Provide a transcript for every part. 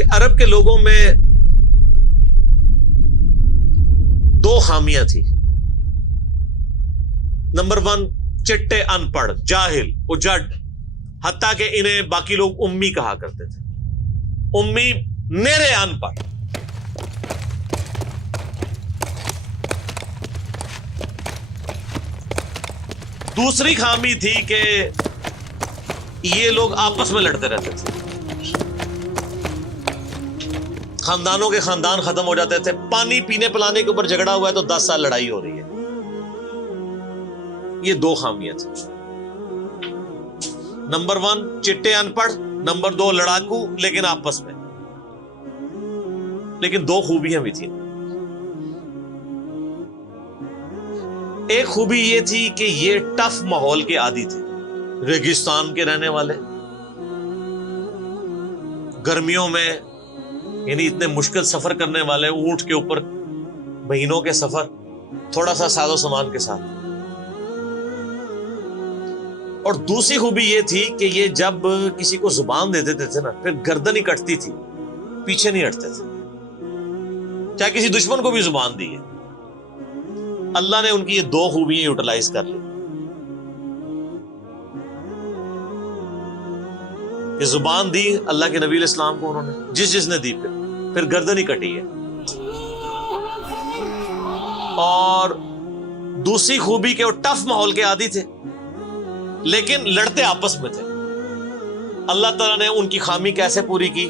کہ عرب کے لوگوں میں دو خامیاں تھی. نمبر 1 چٹے ان پڑھ جاہل اجڈ، حتیٰ کہ انہیں باقی لوگ امی کہا کرتے تھے. امی نیرے ان پڑھ. دوسری خامی تھی کہ یہ لوگ آپس میں لڑتے رہتے تھے، خاندانوں کے خاندان ختم ہو جاتے تھے. پانی پینے پلانے کے اوپر جھگڑا ہوا ہے تو 10 سال لڑائی ہو رہی ہے. یہ دو خامیاں تھیں. نمبر 1 چٹے ان پڑھ، نمبر 2 لڑاکو لیکن آپس میں. لیکن دو خوبیاں بھی تھیں. ایک خوبی یہ تھی کہ یہ ٹف ماحول کے عادی تھے، ریگستان کے رہنے والے، گرمیوں میں یعنی اتنے مشکل سفر کرنے والے، اونٹ کے اوپر مہینوں کے سفر، تھوڑا سا ساز و سامان کے ساتھ. اور دوسری خوبی یہ تھی کہ یہ جب کسی کو زبان دے دیتے تھے نا، پھر گردن ہی کٹتی تھی، پیچھے نہیں ہٹتے تھے، چاہے کسی دشمن کو بھی زبان دی ہے. اللہ نے ان کی یہ دو خوبیاں یوٹیلائز کر لی کہ زبان دی اللہ کے نبی علیہ السلام کو انہوں نے، جس نے دی پھر گردن ہی کٹی ہے. اور دوسری خوبی کہ وہ ٹف ماحول کے عادی تھے لیکن لڑتے آپس میں تھے. اللہ تعالیٰ نے ان کی خامی کیسے پوری کی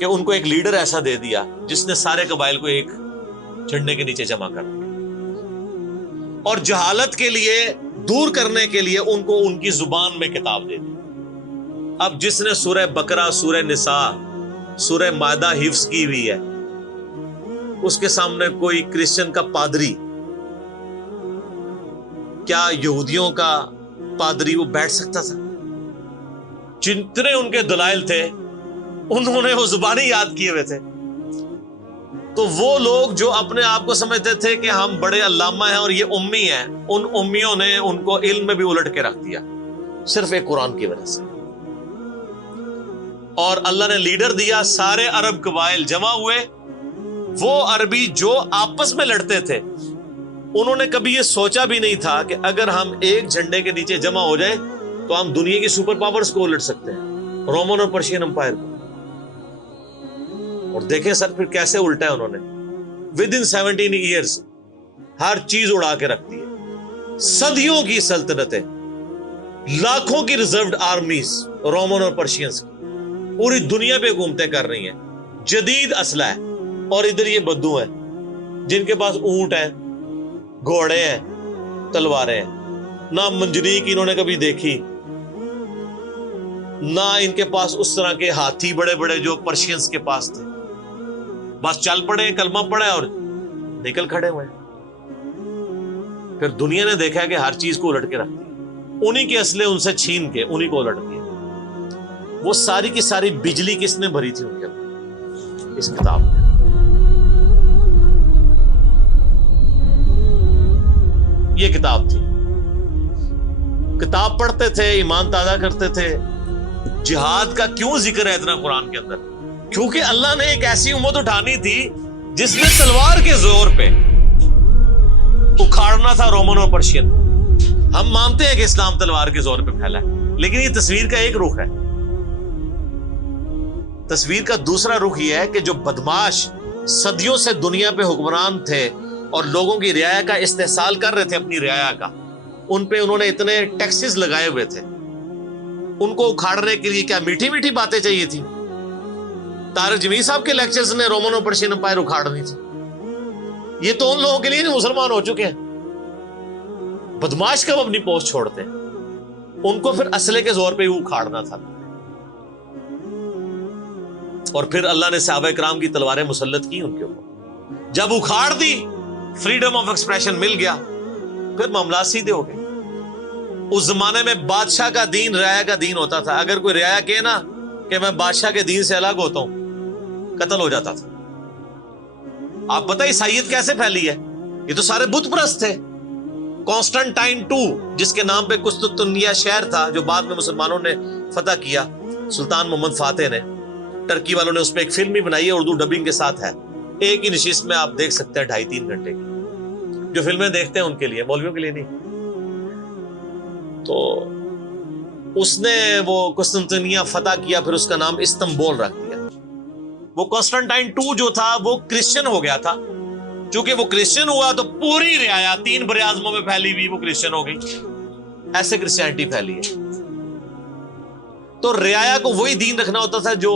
کہ ان کو ایک لیڈر ایسا دے دیا جس نے سارے قبائل کو ایک جھنڈے کے نیچے جمع کر دیا، اور جہالت کے لیے دور کرنے کے لیے ان کو ان کی زبان میں کتاب دے دی. اب جس نے سورہ بقرہ، سورہ نساء، سورہ مائدہ حفظ کی ہوئی ہے، اس کے سامنے کوئی کرسچن کا پادری، کیا یہودیوں کا پادری وہ بیٹھ سکتا تھا؟ جتنے ان کے دلائل تھے انہوں نے وہ زبانی یاد کیے ہوئے تھے. تو وہ لوگ جو اپنے آپ کو سمجھتے تھے کہ ہم بڑے علامہ ہیں اور یہ امی ہیں، ان امیوں نے ان کو علم میں بھی الٹ کے رکھ دیا صرف ایک قرآن کی وجہ سے. اور اللہ نے لیڈر دیا، سارے عرب قبائل جمع ہوئے. وہ عربی جو آپس میں لڑتے تھے انہوں نے کبھی یہ سوچا بھی نہیں تھا کہ اگر ہم ایک جھنڈے کے نیچے جمع ہو جائیں تو ہم دنیا کی سپر پاورز کو الٹ سکتے ہیں، رومن اور پرشین امپائر کو. اور دیکھیں سر پھر کیسے الٹا ہے انہوں نے. ود ان 17 ایئرز ہر چیز اڑا کے رکھ دی ہے. صدیوں کی سلطنتیں، لاکھوں کی ریزروڈ آرمیز رومن اور پرشینز کی پوری دنیا پہ حکومتیں کر رہی ہیں، جدید اسلحہ ہے. اور ادھر یہ بدو ہیں جن کے پاس اونٹ ہیں، گھوڑے ہیں، تلواریں ہیں. نہ منجنیق انہوں نے کبھی دیکھی، نہ ان کے پاس اس طرح کے ہاتھی بڑے بڑے جو پرشینز کے پاس تھے. بس چل پڑے، کلمہ پڑے اور نکل کھڑے ہوئے. پھر دنیا نے دیکھا ہے کہ ہر چیز کو الٹ کے رکھ دیا، انہی کے اسلحے ان سے چھین کے انہی کو الٹ دیا. وہ ساری کی ساری بجلی کس نے بھری تھی ان کے اندر؟ اس کتاب میں. یہ کتاب تھی. کتاب پڑھتے تھے، ایمان تازہ کرتے تھے. جہاد کا کیوں ذکر ہے اتنا قرآن کے اندر؟ کیونکہ اللہ نے ایک ایسی امت اٹھانی تھی جس نے تلوار کے زور پہ اکھاڑنا تھا رومن اور پرشین. ہم مانتے ہیں کہ اسلام تلوار کے زور پہ پھیلا ہے، لیکن یہ تصویر کا ایک رخ ہے. تصویر کا دوسرا رخ یہ ہے کہ جو بدماش صدیوں سے دنیا پہ حکمران تھے اور لوگوں کی رعایا کا استحصال کر رہے تھے، اپنی رعایا کا، ان پہ انہوں نے اتنے ٹیکسز لگائے ہوئے تھے. ان کو اکھاڑنے کے لیے کیا میٹھی میٹھی باتیں چاہیے تھی؟ طارق جمیل صاحب کے لیکچرز نے رومن اور پرشین امپائر اکھاڑنی تھی. یہ تو ان لوگوں کے لیے مسلمان ہو چکے ہیں. بدماش کب اپنی پوسٹ چھوڑتے ہیں؟ ان کو پھر اسلحے کے زور پہ ہی اکھاڑنا تھا. اور پھر اللہ نے صحابہ کرام کی تلواریں مسلط کی ان کے اوپر. جب اکھاڑ دی، فریڈم آف ایکسپریشن مل گیا، پھر معاملات سیدھے ہو گئے. اس زمانے میں بادشاہ کا دین رعایا کا دین ہوتا تھا. اگر کوئی رعایا کہے نا کہ میں بادشاہ کے دین سے الگ ہوتا ہوں، قتل ہو جاتا تھا. آپ پتہ عیسائیت کیسے پھیلی ہے؟ یہ تو سارے بت پرست تھے. کانسٹنٹائن 2 جس کے نام پہ قسطنطنیہ شہر تھا جو بعد میں مسلمانوں نے فتح کیا، سلطان محمد فاتح نے، ٹرکی والوں نے اس پہ ایک فلم بھی بنائی ہے، اردو ڈبنگ کے ساتھ ہے، ایک ہی نشست میں آپ دیکھ سکتے ہیں 2.5-3 گھنٹے کی. جو فلمیں دیکھتے ہیں ان کے لیے، مولویوں کے لیے نہیں. تو اس نے وہ قسطنطنیہ فتح کیا، پھر اس کا نام استنبول رکھ دیا. وہ کانسٹنٹائن 2 جو تھا وہ کرسچن ہو گیا تھا. چونکہ وہ کرسچن ہوا تو پوری رعایا 3 براعظموں میں پھیلی ہوئی وہ کرسچن ہو گئی. ایسے کرسچینٹی پھیلی ہے. تو رعایا کو وہی دین رکھنا ہوتا تھا جو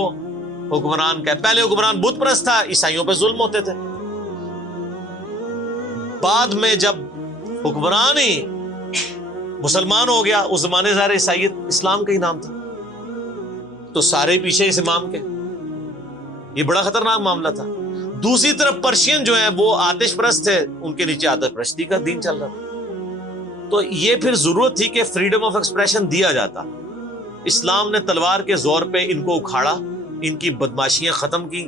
حکمران کا ہے. پہلے حکمران بت پرست تھا، عیسائیوں پہ ظلم ہوتے تھے. بعد میں جب حکمران ہی مسلمان ہو گیا، اس زمانے ظاہر عیسائیت اسلام کا ہی نام تھا، تو سارے پیچھے اس امام کے. یہ بڑا خطرناک معاملہ تھا. دوسری طرف پرشین جو ہیں وہ آتش پرست تھے، ان کے نیچے آتش پرستی کا دین چل رہا تھا. تو یہ پھر ضرورت تھی کہ فریڈم آف ایکسپریشن دیا جاتا. اسلام نے تلوار کے زور پہ ان کو اکھاڑا، ان کی بدماشیاں ختم کی،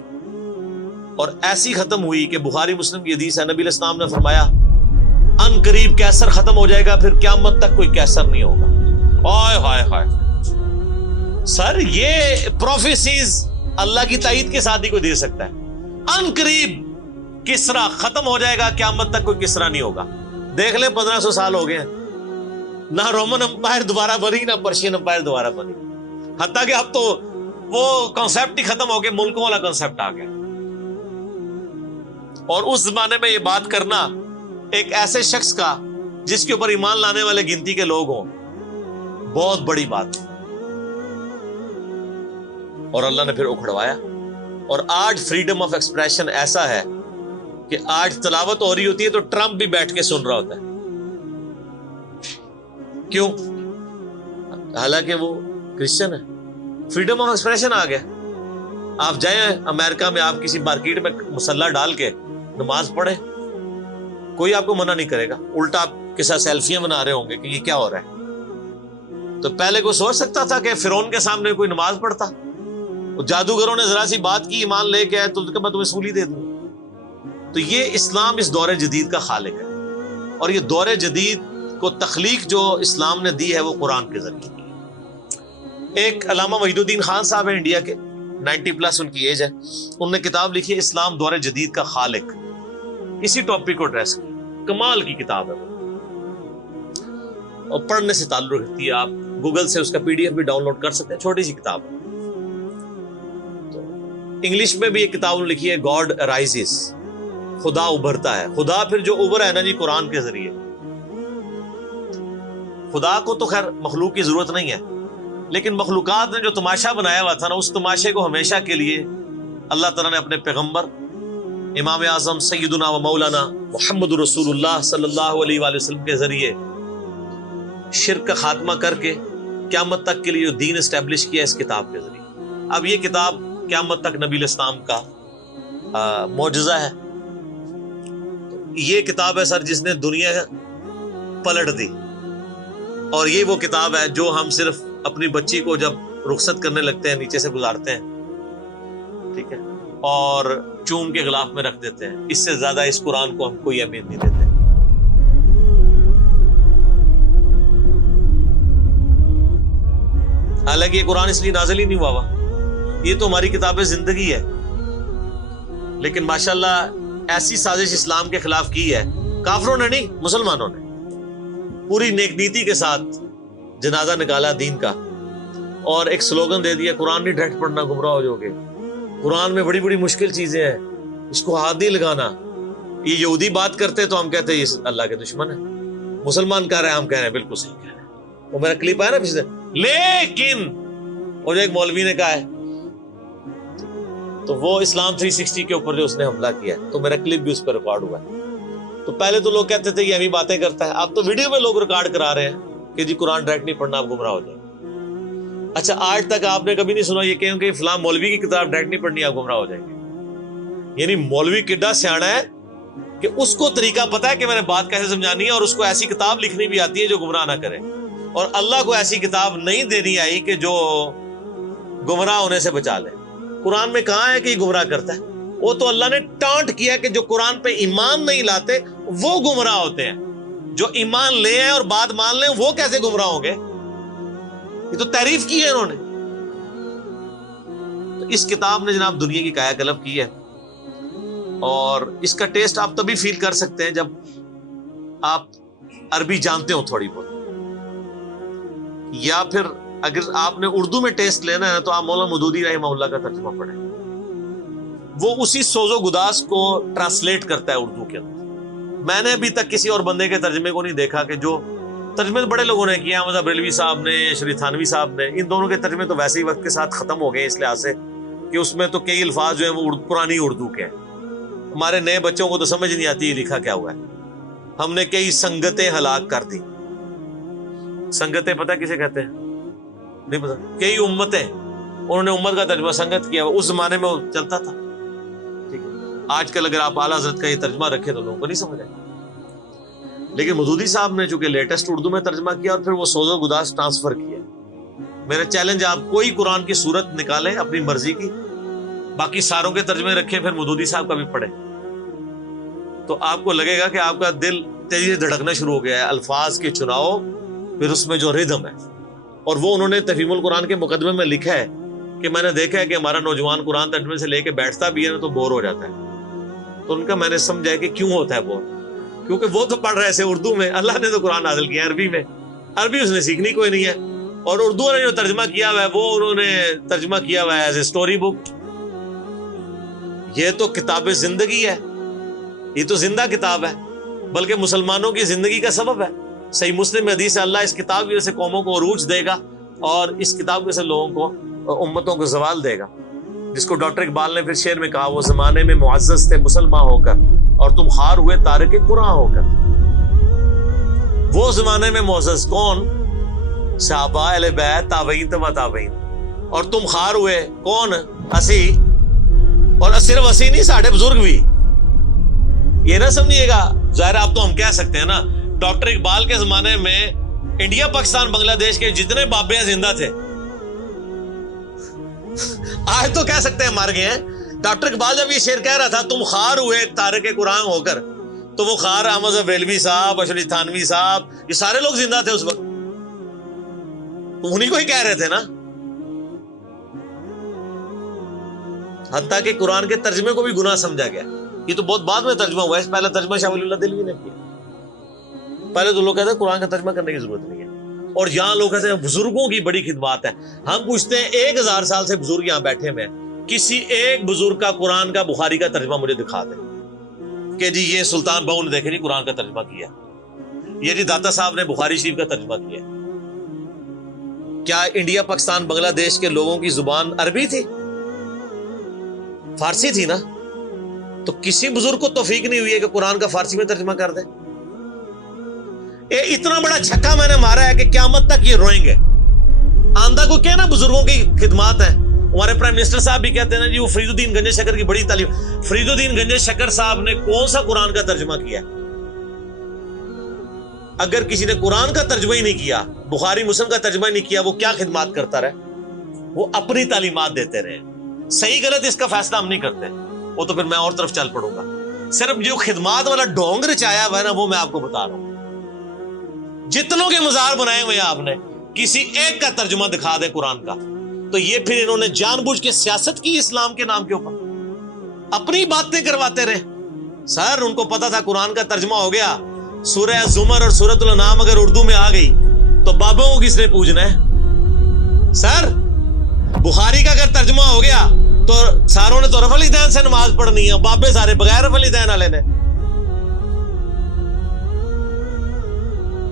اور ایسی ختم ہوئی کہ بخاری مسلم کی حدیث ہے، نبی علیہ السلام نے فرمایا ان قریب کیسر ختم ہو جائے گا، پھر قیامت تک کوئی کیسر نہیں ہوگا. ہائے ہائے ہائے سر، یہ پروفیسیز اللہ کی تائید کے ساتھ ہی کوئی دے سکتا ہے. ان قریب کسرا ختم ہو جائے گا، قیامت تک کوئی کسرا نہیں ہوگا. دیکھ لیں 1500 سال ہو گئے ہیں، نہ رومن امپائر دوبارہ بنی، نہ پرشین امپائر دوبارہ بنی. حتیٰ کہ اب تو وہ کانسیپٹ ہی ختم ہو گئے، ملکوں والا کانسیپٹ آ گیا. اور اس زمانے میں یہ بات کرنا ایک ایسے شخص کا جس کے اوپر ایمان لانے والے گنتی کے لوگ ہوں، بہت بڑی بات. اور اللہ نے پھر اکھڑوایا. اور آج فریڈم آف ایکسپریشن ایسا ہے کہ آج تلاوت ہو رہی ہوتی ہے تو ٹرمپ بھی بیٹھ کے سن رہا ہوتا ہے. کیوں؟ حالانکہ وہ کرسچن ہے. فریڈم آف ایکسپریشن آ گیا. آپ جائیں امریکہ میں، آپ کسی مارکیٹ میں مسلح ڈال کے نماز پڑھیں، کوئی آپ کو منع نہیں کرے گا. الٹا آپ کے ساتھ سیلفیاں بنا رہے ہوں گے کہ یہ کیا ہو رہا ہے. تو پہلے کوئی سوچ سکتا تھا کہ فرعون کے سامنے کوئی نماز پڑھتا؟ جادوگروں نے ذرا سی بات کی، ایمان لے کے آئے تو میں تمہیں سولی دے دوں. تو یہ اسلام اس دور جدید کا خالق ہے، اور یہ دور جدید کو تخلیق جو اسلام نے دی ہے وہ قرآن کے ذریعے. ایک علامہ وحید الدین خان صاحب ہیں انڈیا کے، 90+ ان کی ایج ہے. انہوں نے کتاب لکھی ہے اسلام دور جدید کا خالق. اسی ٹاپک کو ایڈریس کیا. کمال کی کتاب ہے وہ، اور پڑھنے سے تعلق رکھتی ہے. آپ گوگل سے اس کا PDF بھی ڈاؤن لوڈ کر سکتے ہیں. چھوٹی سی کتاب ہے. انگلش میں بھی ایک کتاب لکھی ہے گاڈ رائزز، خدا ابھرتا ہے. خدا پھر جو ابھرا ہے نا جی قرآن کے ذریعے. خدا کو تو خیر مخلوق کی ضرورت نہیں ہے، لیکن مخلوقات نے جو تماشا بنایا ہوا تھا نا، اس تماشے کو ہمیشہ کے لیے اللہ تعالیٰ نے اپنے پیغمبر امام اعظم سیدنا و مولانا محمد رسول اللہ صلی اللہ علیہ وآلہ وسلم کے ذریعے شرک کا خاتمہ کر کے قیامت تک کے لیے جو دین اسٹیبلش کیا اس کتاب کے ذریعے. اب یہ کتاب قیامت تک نبی علیہ السلام کا معجزہ ہے. یہ کتاب ہے سر جس نے دنیا پلٹ دی. اور یہ وہ کتاب ہے جو ہم صرف اپنی بچی کو جب رخصت کرنے لگتے ہیں نیچے سے گزارتے ہیں، ٹھیک ہے، اور چوم کے غلاف میں رکھ دیتے ہیں. اس سے زیادہ اس قرآن کو ہم کوئی اہمیت نہیں دیتے. حالانکہ یہ قرآن اس لیے نازل ہی نہیں ہوا ہوا، یہ تو ہماری کتاب زندگی ہے. لیکن ماشاءاللہ ایسی سازش اسلام کے خلاف کی ہے، کافروں نے نہیں، مسلمانوں نے پوری نیک نیتی کے ساتھ جنازہ نکالا دین کا، اور ایک سلوگن دے دیا قرآن نہیں ڈائریکٹ پڑھنا گمراہ ہو جاؤ گے. قرآن میں بڑی بڑی مشکل چیزیں ہیں، اس کو ہاتھ نہیں لگانا. یہ یہودی بات کرتے تو ہم کہتے ہیں یہ اللہ کے دشمن ہے. مسلمان کہہ رہے ہیں، ہم کہہ رہے ہیں بالکل صحیح کہہ رہے ہیں. وہ میرا کلپ آیا نا پچھلے، لیکن اور ایک مولوی نے کہا ہے تو وہ اسلام 360 کے اوپر جو اس نے حملہ کیا ہے، تو میرا کلپ بھی اس پہ ریکارڈ ہوا ہے. تو پہلے تو لوگ کہتے تھے یہ ہمیں باتیں کرتا ہے، اب تو ویڈیو میں لوگ ریکارڈ کرا رہے ہیں کہ جی قرآن ڈائریکٹ نہیں پڑھنا، آپ گمراہ ہو جائیں. اچھا آج تک آپ نے کبھی نہیں سنا یہ کہیں کہ فلاں مولوی کی کتاب ڈائریکٹ نہیں پڑھنی، آپ گمراہ ہو جائیں گے. یعنی مولوی کڈا سیاڑا ہے کہ اس کو طریقہ پتا ہے کہ میں نے بات کیسے سمجھانی ہے، اور اس کو ایسی کتاب لکھنی بھی آتی ہے جو گمراہ نہ کرے. اور اللہ کو ایسی کتاب نہیں دینی آئی کہ جو گمراہ ہونے سے بچا لے. قرآن میں کہاں ہے کہ یہ گمراہ کرتا ہے؟ وہ تو اللہ نے ٹانٹ کیا کہ جو قرآن پہ ایمان نہیں لاتے وہ گمراہ ہوتے ہیں. جو ایمان لے ہیں اور بات مان لیں وہ کیسے گمراہ ہوں گے؟ یہ تو تعریف کی ہے انہوں نے. تو اس کتاب نے جناب دنیا کی کایا کلب کی ہے، اور اس کا ٹیسٹ آپ تبھی فیل کر سکتے ہیں جب آپ عربی جانتے ہو تھوڑی بہت، یا پھر اگر آپ نے اردو میں ٹیسٹ لینا ہے تو آپ مولانا مودودی رحمہ اللہ کا ترجمہ پڑھیں، وہ اسی سوز و گداز کو ٹرانسلیٹ کرتا ہے اردو کے اندر۔ میں نے ابھی تک کسی اور بندے کے ترجمے کو نہیں دیکھا کہ جو ترجمے بڑے لوگوں نے کیا، مذہب بریلوی صاحب نے، شریف تھانوی صاحب نے، ان دونوں کے ترجمے تو ویسے ہی وقت کے ساتھ ختم ہو گئے اس لحاظ سے کہ اس میں تو کئی الفاظ جو ہیں وہ پرانی اردو کے ہیں، ہمارے نئے بچوں کو تو سمجھ نہیں آتی یہ لکھا کیا ہوا ہے۔ ہم نے کئی سنگتیں ہلاک کر دی۔ سنگتیں پتہ کسے کہتے ہیں؟ نہیں پتا۔ کئی امتیں، انہوں نے امت کا ترجمہ سنگت کیا، اس زمانے میں وہ چلتا تھا، ٹھیک ہے۔ آج کل اگر آپ اعلیٰ حضرت کا یہ ترجمہ رکھیں تو لوگوں کو نہیں سمجھ آئے، لیکن مودودی صاحب نے چونکہ لیٹسٹ اردو میں ترجمہ کیا اور پھر وہ سوز و گداز ٹرانسفر کیا۔ میرا چیلنج، آپ کوئی قرآن کی صورت نکالیں اپنی مرضی کی، باقی ساروں کے ترجمے رکھیں، پھر مودودی صاحب کا بھی پڑھیں، تو آپ کو لگے گا کہ آپ کا دل تیزی سے دھڑکنا شروع ہو گیا ہے۔ الفاظ کے چناؤ، پھر اس میں جو ردم ہے، اور وہ انہوں نے تفہیم القرآن کے مقدمے میں لکھا ہے کہ میں نے دیکھا ہے کہ ہمارا نوجوان قرآن ترجمے سے لے کے بیٹھتا بھی ہے نا تو بور ہو جاتا ہے، تو ان کا میں نے سمجھا کہ کیوں ہوتا ہے بور، کیونکہ وہ تو پڑھ رہے تھے اردو میں، اللہ نے تو قرآن نازل کیا عربی میں، عربی اس نے سیکھنی کوئی نہیں ہے، اور اردو نے جو ترجمہ کیا ہوا ہے وہ انہوں نے ترجمہ کیا ہوا ہے ایز اے اسٹوری بک۔ یہ تو کتاب زندگی ہے، یہ تو زندہ کتاب ہے، بلکہ مسلمانوں کی زندگی کا سبب ہے۔ صحیح مسلم میں حدیث ہے، اللہ اس کتاب کی وجہ سے قوموں کو عروج دے گا اور اس کتاب کی وجہ سے لوگوں کو، امتوں کو زوال دے گا، جس کو ڈاکٹر اقبال نے پھر شعر میں کہا، وہ زمانے میں معزز تھے مسلمان ہو کر اور تم خار ہوئے تارک قرآن ہو کر۔ وہ زمانے میں معزز کون؟ صحابہ، اہل بیت، تابعین تبع تابعین، اور تم خار ہوئے کون؟ اسی، اور صرف اسی نہیں، ساڑھے بزرگ بھی۔ یہ نہ سمجھیے گا، ظاہر آپ تو ہم کہہ سکتے ہیں نا، ڈاکٹر اقبال کے زمانے میں انڈیا، پاکستان، بنگلہ دیش کے جتنے بابے ہیں زندہ تھے، آج تو کہہ سکتے ہیں مر گئے ہیں۔ ڈاکٹر اقبال جب یہ شعر کہہ رہا تھا تم خار ہوئے تارک قرآن ہو کر، تو وہ خار احمد بریلوی صاحب، اشرف تھانوی صاحب، یہ سارے لوگ زندہ تھے اس وقت، انہی کو ہی کہہ رہے تھے نا۔ حتیٰ کہ قرآن کے ترجمے کو بھی گناہ سمجھا گیا، یہ تو بہت بعد میں ترجمہ ہوا ہے، پہلا ترجمہ شاہ ولی اللہ دہلوی نے کیا۔ پہلے تو لوگ کہتے ہیں قرآن کا ترجمہ کرنے کی ضرورت نہیں ہے، اور یہاں لوگ کہتے ہیں بزرگوں کی بڑی خدمات ہے۔ ہم پوچھتے ہیں 1000 سال سے بزرگ یہاں بیٹھے ہوئے ہیں، کسی ایک بزرگ کا قرآن کا بخاری کا ترجمہ مجھے دکھا دیں کہ جی یہ سلطان بہو نے دیکھے جی قرآن کا ترجمہ کیا، یہ جی داتا صاحب نے بخاری شریف کا ترجمہ کیا۔ کیا انڈیا، پاکستان، بنگلہ دیش کے لوگوں کی زبان عربی تھی؟ فارسی تھی نا؟ تو کسی بزرگ کو توفیق نہیں ہوئی ہے کہ قرآن کا فارسی میں ترجمہ کر دے۔ اتنا بڑا چھکا میں نے مارا ہے کہ قیامت تک یہ روئیں گے۔ آندہ کو کہنا بزرگوں کی خدمات ہیں۔ ہمارے پرائم منسٹر صاحب بھی کہتے ہیں نا جی وہ فرید الدین گنج شکر کی بڑی تعلیم۔ فرید الدین گنج شکر صاحب نے کون سا قرآن کا ترجمہ کیا؟ اگر کسی نے قرآن کا ترجمہ ہی نہیں کیا، بخاری مسلم کا ترجمہ ہی نہیں کیا، وہ کیا خدمات کرتا رہے؟ وہ اپنی تعلیمات دیتے رہے۔ صحیح غلط اس کا فیصلہ ہم نہیں کرتے، وہ تو پھر میں اور طرف چل پڑوں گا۔ صرف جو خدمات والا ڈونگ رچایا ہوا ہے نا وہ میں آپ کو بتا رہا ہوں۔ جتنوں کے مزار بنائے ہوئے آپ نے، کسی ایک کا ترجمہ دکھا دے قرآن کا، تو یہ پھر انہوں نے جان بوجھ کے سیاست کی اسلام کے نام کے اوپر، اپنی باتیں کرواتے رہے۔ سر ان کو پتا تھا قرآن کا ترجمہ ہو گیا، سورہ زمر اور سورۃ الانعام اگر اردو میں آ گئی تو بابوں کو کس نے پوجنا ہے؟ سر بخاری کا اگر ترجمہ ہو گیا تو ساروں نے تو رفع الیدین سے نماز پڑھنی ہے، بابے سارے بغیر رفع الیدین والے نے۔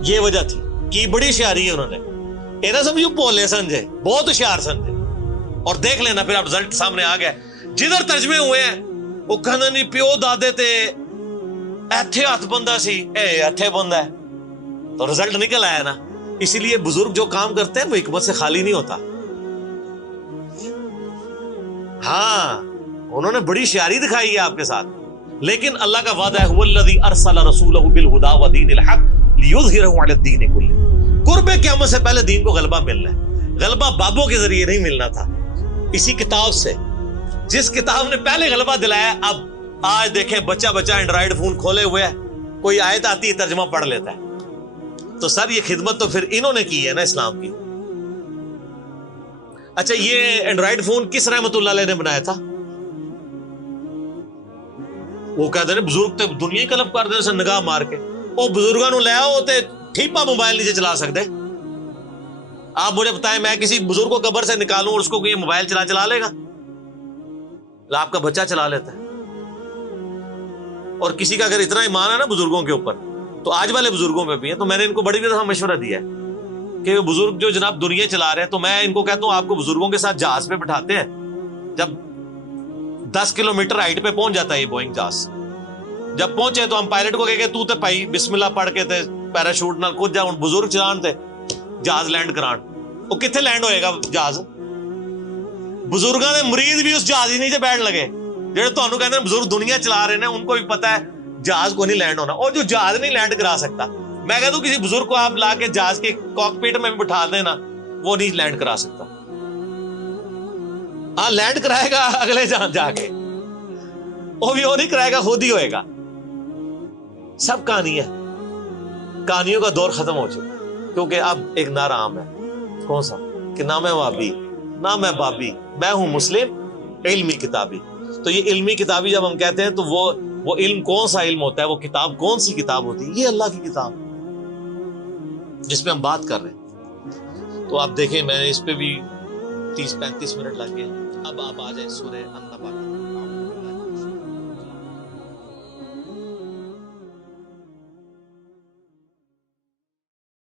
یہ وجہ تھی کہ بڑی ہوشیاری ہے انہوں نے، یہ نہ سمجھو بولے سمجھے، بہت ہوشیار سمجھے۔ اور دیکھ لینا پھر اب رزلٹ سامنے آ گیا، جدھر ترجمے ہوئے ہیں وہ کہنا نہیں پیو دادے تے ایتھے ہاتھ بندہ سی، اے ایتھے بندہ ہے، تو رزلٹ نکل آیا نا۔ اسی لیے بزرگ جو کام کرتے ہیں وہ حکمت سے خالی نہیں ہوتا۔ ہاں انہوں نے بڑی شیاری دکھائی ہے آپ کے ساتھ، لیکن اللہ کا وعدہ ہے هو الذی ارسل رسولہ بالہدی ودین الحق لیظہرہ علی الدین کلہ۔ قرب قیامت سے پہلے دین کو غلبہ ملنا ہے، غلبہ بابوں کے ذریعے نہیں ملنا تھا، اسی کتاب سے، جس کتاب نے پہلے غلبہ دلایا۔ اب آج دیکھیں بچہ اینڈرائیڈ فون کھولے ہوئے ہے، کوئی آیت آتی ہے ترجمہ پڑھ لیتا ہے۔ تو سر یہ خدمت تو پھر انہوں نے کی ہے نا اسلام کی۔ اچھا یہ اینڈرائڈ فون کس رحمت اللہ علیہ نے بنایا تھا؟ وہ کہتے ہیں بزرگ تے دنیا ہی کلپ کر دے نگاہ مار کے. وہ بزرگوں نو لے آؤ تے ٹھیپا موبائل نیچے چلا سکتے. آپ مجھے بتائیں میں کسی بزرگ کو قبر سے نکالوں اور اس کو یہ موبائل چلا لے گا؟ آپ کا بچہ چلا لیتا ہے. اور کسی کا اگر اتنا ایمان ہے نا بزرگوں کے اوپر, تو آج والے بزرگوں پہ بھی ہے. تو میں نے ان کو بڑی دفعہ مشورہ دیا ہے کہ بزرگ جو جناب دنیا چلا رہے ہیں, تو میں ان کو کہتا ہوں آپ کو بزرگوں کے ساتھ جہاز پہ بٹھاتے ہیں. جب 10 کلومیٹر ہائٹ پہ پہنچ جاتا ہے یہ بوئنگ جہاز, جب پہنچے تو ہم پائلٹ کو کہے تو تے پائی بسم اللہ پڑھ کے تے پیراشوٹ نال کود جا, بزرگ چلان تے جہاز لینڈ کران. وہ کتنے لینڈ ہوئے گا جہاز؟ بزرگاں دے مریض بھی اس جہاز ہی نیچے بیٹھ لگے. جہاں تمہیں کہتے ہیں بزرگ دنیا چلا رہے ہیں ان کو بھی پتا ہے جہاز کو نہیں لینڈ ہونا. اور جو جہاز نہیں لینڈ کرا سکتا, میں کہتا ہوں کسی بزرگ کو آپ لا کے جہاز کے کاک پیٹ میں بھی بٹھا دینا, وہ نہیں لینڈ کرا سکتا. ہاں لینڈ کرائے گا اگلے جہاں جا کے, وہ بھی وہ نہیں کرائے گا, خود ہی ہوئے گا. سب کہانی ہے, کہانیوں کا دور ختم ہو چکا کیونکہ اب ایک نعرہ عام ہے. کون سا؟ کہ نہ میں وابی نہ میں بابی, میں ہوں مسلم علمی کتابی. تو یہ علمی کتابی جب ہم کہتے ہیں تو وہ علم کون سا علم ہوتا ہے, وہ کتاب کون سی کتاب ہوتی ہے؟ یہ اللہ کی کتاب جس پہ ہم بات کر رہے ہیں. تو آپ دیکھیں میں اس پہ بھی 30-35 منٹ لگ گئے. اب آپ آ جائیں سورہ النبا.